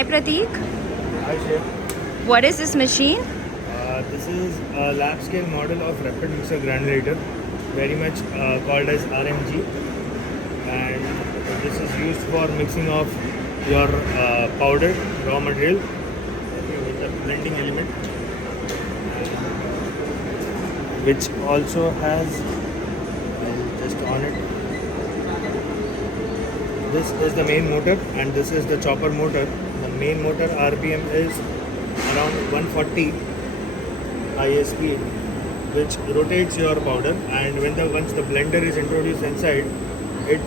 Hi Prateek, Hi Chef. what is this machine? This is a lab scale model of rapid mixer granulator, very much called as RMG, and this is used for mixing of your powder raw material with a blending element, which also has, I'll just on it. This is the main motor and this is the chopper motor. The main motor RPM is around 140 ISP, which rotates your powder, and once the blender is introduced inside it,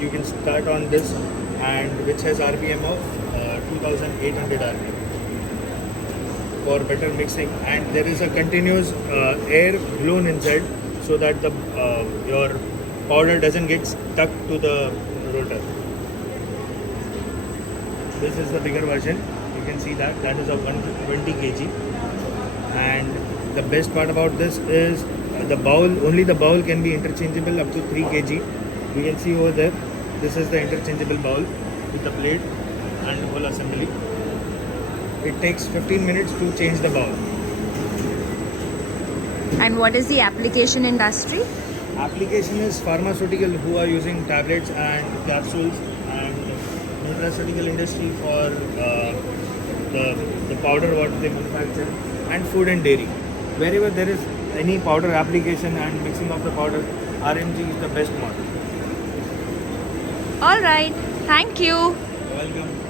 you can start on this, and which has RPM of 2800 RPM for better mixing, and there is a continuous air blown inside so that the your powder doesn't get stuck to the rotor. This is the bigger version. You can see that is of 120 kg, and the best part about this is the bowl. Only the bowl can be interchangeable up to 3 kg. You can see over there. This is the interchangeable bowl with the plate and the whole assembly. It takes 15 minutes to change the bowl. And what is the application industry? Application is pharmaceutical, who are using tablets and capsules, and nutraceutical industry for the powder what they manufacture, and food and dairy. Wherever there is any powder application and mixing of the powder, RMG is the best model. Alright, thank you. You're welcome.